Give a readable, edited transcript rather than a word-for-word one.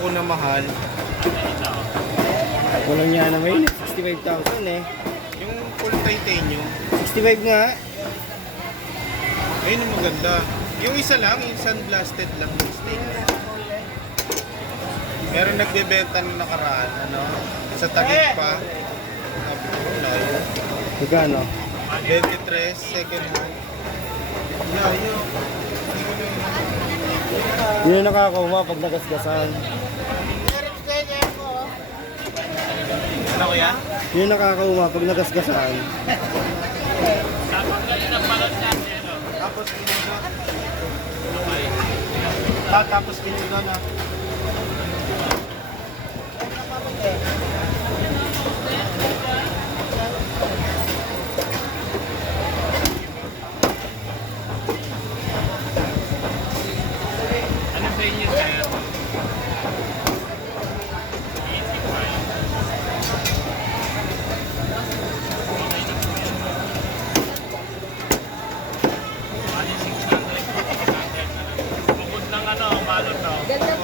ko na mahal. Walang niya naman yun. 65,000 eh. Yung full titanium. 65 nga. Ayun yung maganda. Yung isa lang, yung sun-blasted lang yung stainless. Meron nagbebenta ng nakaraan, ano? Sa Taguig pa. Sabi ko, wala yun. Magkano? 23, second hand. Wala yun. Yun yung nakakauma pag nagasgasan. Ano kuya? Yun yung nakakauma pag nagasgasan. Tapos pinuno. Tapos pinuno na. Ano sa inyo, sir? Bukod ng ano, balot to. Ganda